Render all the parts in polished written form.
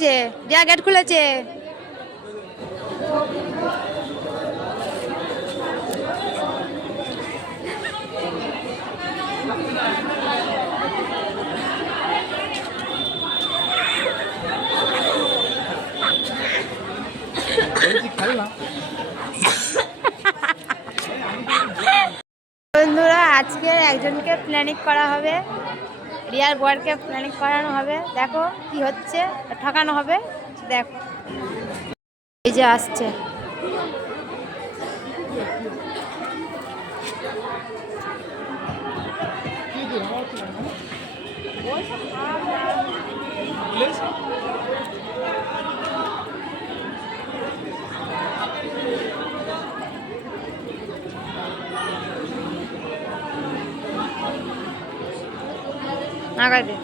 দিয়া গেট খুলেছে। বন্ধুরা আজকে একজনকে প্ল্যানিং করা হবে, রিয়ার বরকে প্ল্যানিং করানো হবে। দেখো কি হচ্ছে, ঠকানো হবে। দেখো এই যে আসছে। আগাবে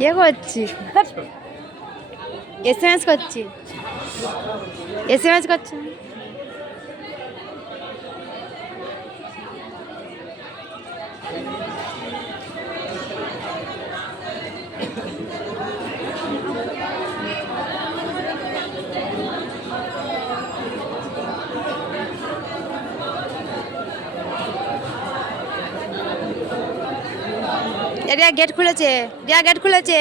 ইয়ে করছি, এসএমএস করছি, এসএমএস করছি। রিয়া গেট খুলেছে, রিয়া গেট খুলেছে।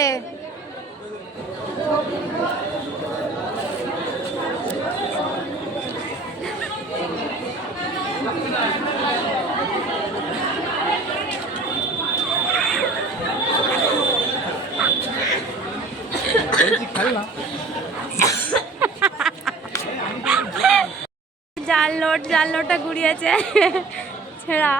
জাল নোটটা ঘুরিয়েছে ছেঁড়া।